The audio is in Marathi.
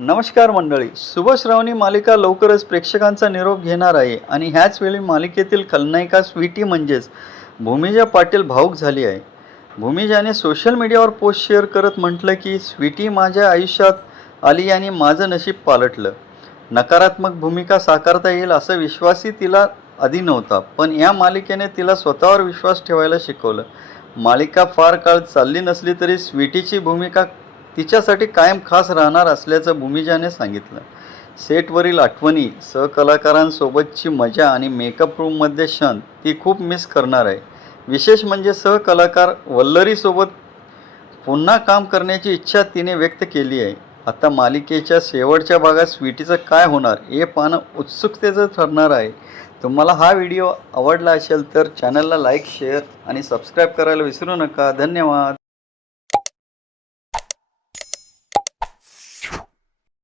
नमस्कार मंडळी. शुभश्रावणी मालिका लवकरच प्रेक्षकांचा निरोप घेणार आहे आणि ह्याच वेळी मालिकेतील खलनायिका स्वीटी म्हणजेच भूमिजा पाटील भावूक झाली आहे. भूमिजाने सोशल मीडियावर पोस्ट शेअर करत म्हटलं की स्वीटी माझ्या आयुष्यात आली आणि माझं नशीब पालटलं. नकारात्मक भूमिका साकारता येईल असा विश्वासही तिला आधी नव्हता, पण या मालिकेने तिला स्वतःवर विश्वास ठेवायला शिकवलं. मालिका फार काळ चालली नसली तरी स्वीटीची भूमिका तिच्यासाठी कायम खास राहणार असल्याचं भूमिजाने सांगितलं. सेटवरील आठवणी, सहकलाकारांसोबतची मजा आणि मेकअप रूममध्ये क्षण ती खूप मिस करणार आहे. विशेष म्हणजे सहकलाकार वल्लरीसोबत पुन्हा काम करण्याची इच्छा तिने व्यक्त केली आहे. आता मालिकेच्या शेवटच्या भागात स्वीटीचं काय होणार हे पाहणं उत्सुकतेचं ठरणार आहे. तुम्हाला हा व्हिडिओ आवडला असेल तर चॅनलला लाईक, शेअर आणि सबस्क्राईब करायला विसरू नका. धन्यवाद.